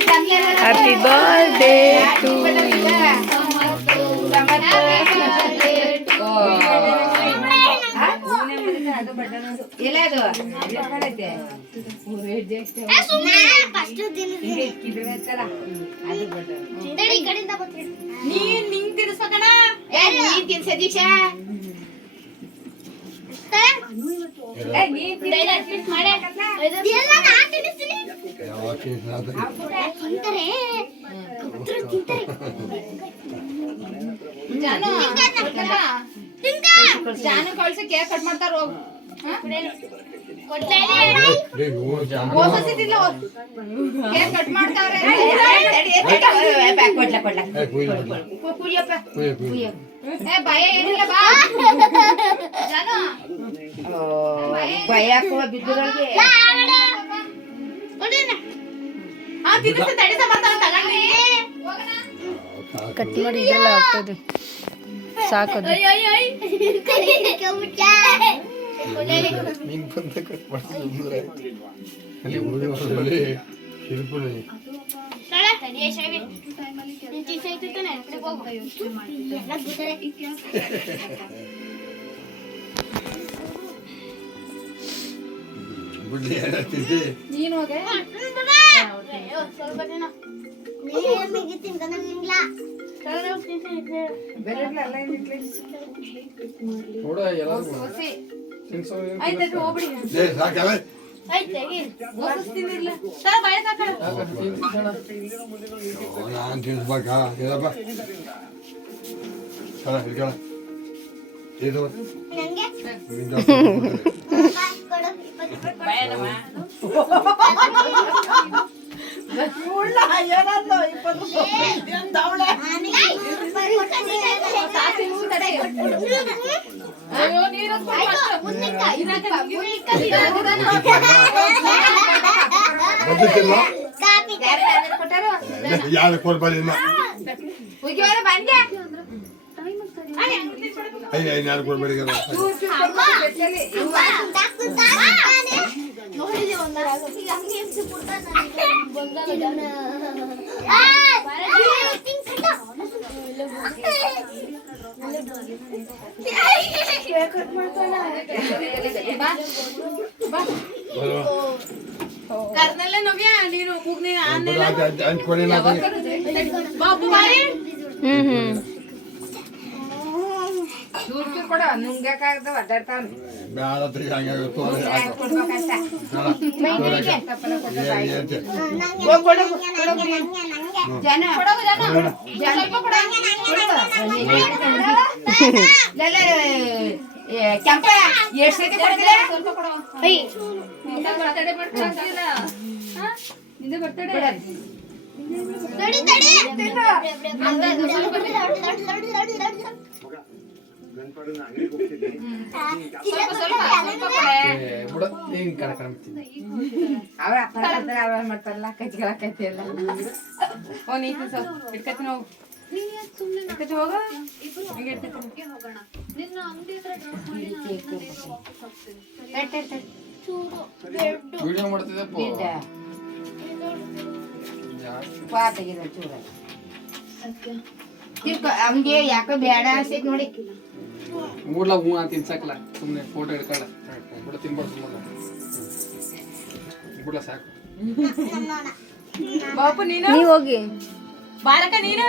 happy birthday to ಜಾನು ಕಳ್ಸಿ cake cut ಮಾಡ್ತಾರ cake cut ಮಾಡ್ತಾವ್ರೆ ಭಯ ಏನಿಲ್ಲ ಬಾ ಜಾನು ಭಯ ಬಿದ್ದೋರಿಗೆ ತಡಿ ಮಾಡ್ತಾವ ತಗೊಂಡ್ರಿ ಕಟ್ ಮಾಡಿ ಇದೆಲ್ಲ ಆಗ್ತದೆ ಸಾಕದು ನೀನು ಹೋಗೆ ನಾನು ತಿನ್ಸ್ಬೇಕಾ ಹೇಳಪ್ಪ ಇದು ಯಾರು ಕೊಡ್ಬಾರಿಲ್ಲ ಯಾರು ಕೊಡ್ಬೇಡಿ ಕರ್ನಲ್ಲ ನವ್ಯ ನೀನು ಕೂಗ್ನಿ ಹಂಚ್ಕೊಡಿ ಬಾಬು ಬಾರಿ ಕೊಡ ನುಂಗಕ್ಕಾಗದ ಒದ್ದಾಡ್ತಾವ ಬ್ಯಾಡ ಹಂಗಾಗುತ್ತೆ ಜನ ಕೆಂಪ ಎಷ್ಟು ಸತಿ ಕೊಡ್ತಿಲ್ಲ ಅವ್ರ ಅಪ್ಪ ಅವ್ರ ಮಾಡ್ತಾರಲ್ಲ ಕಚ್ಕೊಳಕೈತಿ ಎಲ್ಲ ನೀತಿ ಇಟ್ಕತ್ತೀನಿ ಹೋಗು ಇಟ್ಕತ್ತಿ ಹೋಗ ಹಿಂಗೆ ಇಟ್ಕತ್ತೀನಿ ವಿಡಿಯೋ ಮಾಡ್ತಿದ್ದಪ್ಪ ತೆಗಿದ ಚೂರ ಅವ್ನಿಗೆ ಯಾಕೋ ಬೇಡ ಅನ್ಸೈತಿ ನೋಡಿ ಮೂಡ್ಲ ಹೂ ಅಂತ ತಿನ್ಸಕ್ಲ ಸುಮ್ಮನೆ ಫೋಟೋ ಹಿಡ್ಕೊಳ್ಳ ಬಿಡ ತಿನ್ಬಾರ್ದು ಸುಮ್ಮನೆ ಬಿಡ್ಲ ಸಾಕು ಬಾಪು ನೀನು ನೀವ್ ಹೋಗಿ ಬಾರಕ ನೀನು